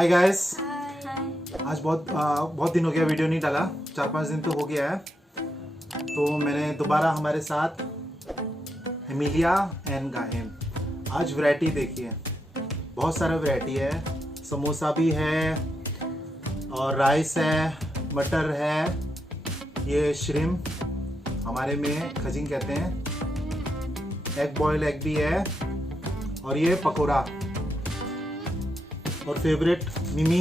Hi guys. हाय। आज बहुत दिन हो गया वीडियो नहीं डाला, 4-5 दिन तो हो गया है। तो मैंने दोबारा हमारे साथ एमिलिया एंड गाहिम। आज वैरायटी देखिए, बहुत सारा वैरायटी है। समोसा भी है और राइस है, मटर है, ये श्रिम्प हमारे में खजिंग कहते हैं, एग बॉयल एग भी है, और ये पकोड़ा और फेवरेट मिमी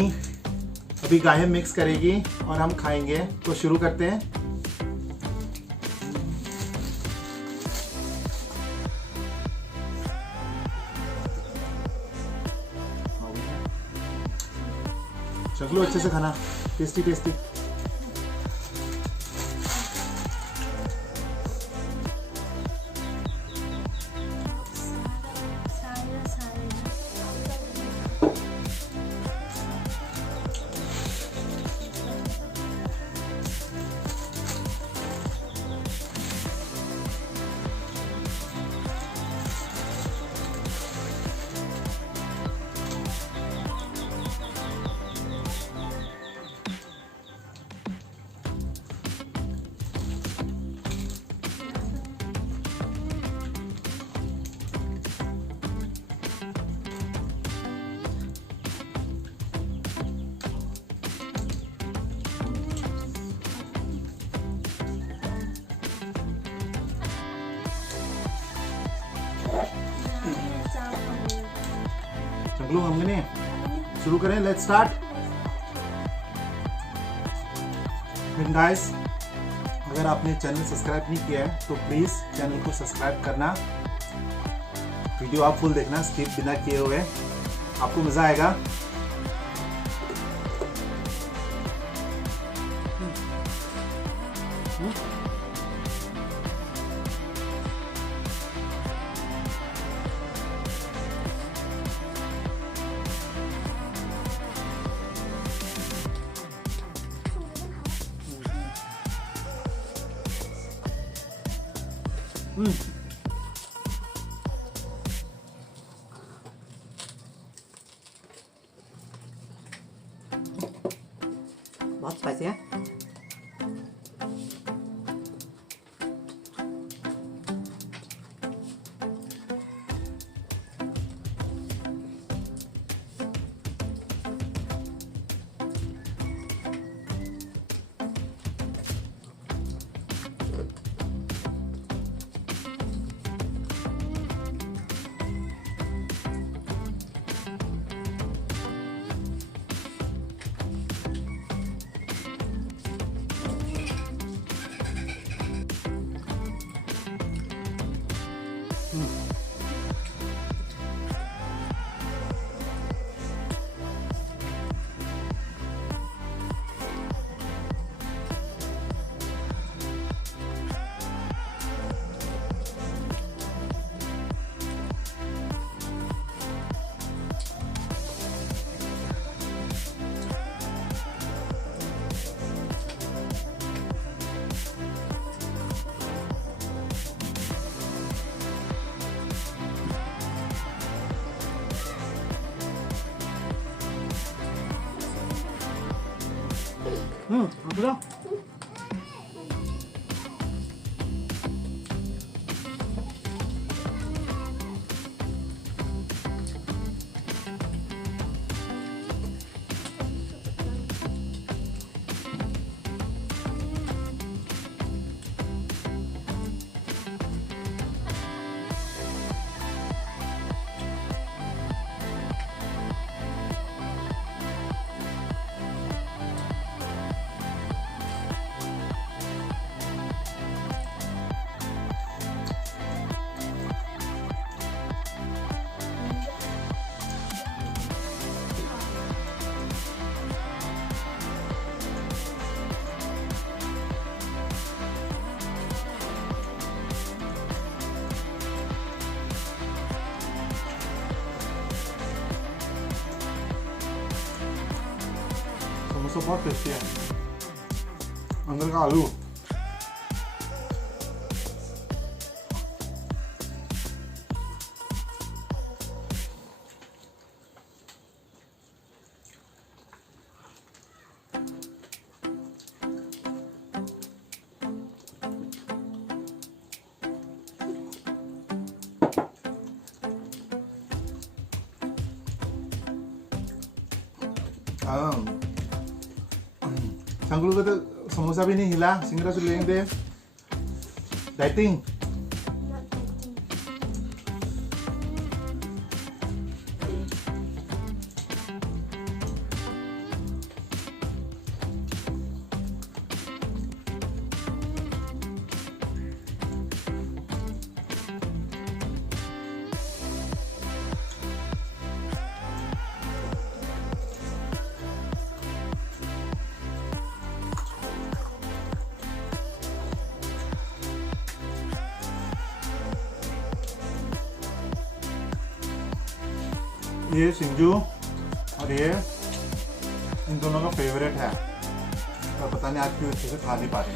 अभी गाहिम मिक्स करेगी और हम खाएंगे। तो शुरू करते हैं। चलो अच्छे से खाना, टेस्टी टेस्टी। चलो हम शुरू करें, लेट्स स्टार्ट। गाइस, अगर आपने चैनल सब्सक्राइब नहीं किया है तो प्लीज चैनल को सब्सक्राइब करना। वीडियो आप फुल देखना, स्किप बिना किए हुए, आपको मजा आएगा। बहुत स्पाइसी है। बोलो। समोसा बहुत टेस्टी है, अंदर का आलू हाँ संकुल को तो समोसा भी नहीं हिला सिंगरा से लेंगे डाइटिंग ये सिंजू और ये इन दोनों का फेवरेट है और पता नहीं आज क्यों अच्छे से खा नहीं पा रहे।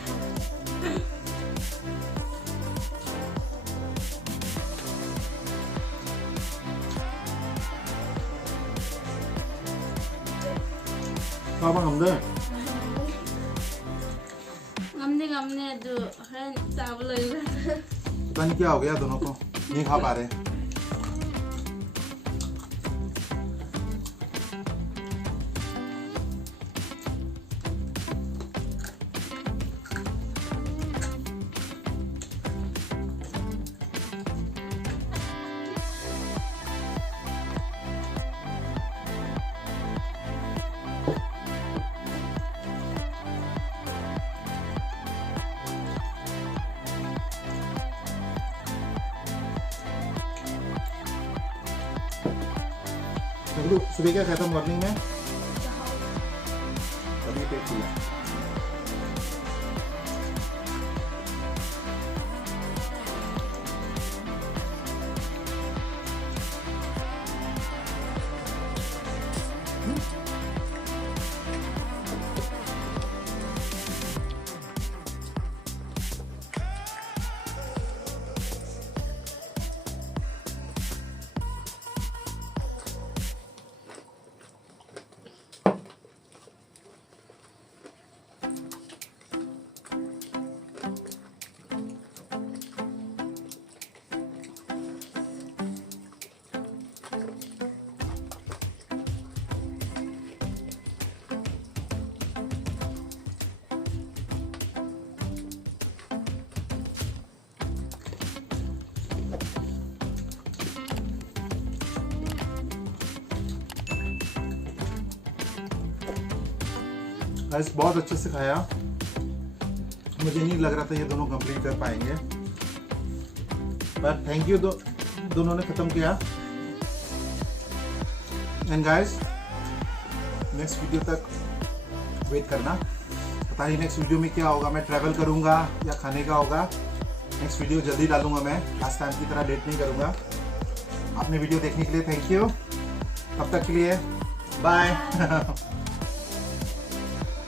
Apa ngamde? ngamne do hren चावल पता नहीं क्या हो गया दोनों को नहीं खा पा रहे। तो सुबह क्या खाया था मॉर्निंग में? अभी पेट फुला। गाइस बहुत अच्छे से खाया। मुझे नहीं लग रहा था ये दोनों कंप्लीट कर पाएंगे, पर थैंक यू दोनों ने खत्म किया। एंड गाइस नेक्स्ट वीडियो तक वेट करना, पता नहीं नेक्स्ट वीडियो में क्या होगा, मैं ट्रैवल करूंगा या खाने का होगा। नेक्स्ट वीडियो जल्दी डालूंगा, मैं लास्ट टाइम की तरह लेट नहीं करूंगा। आपने वीडियो देखने के लिए थैंक यू, तब तक के लिए बाय।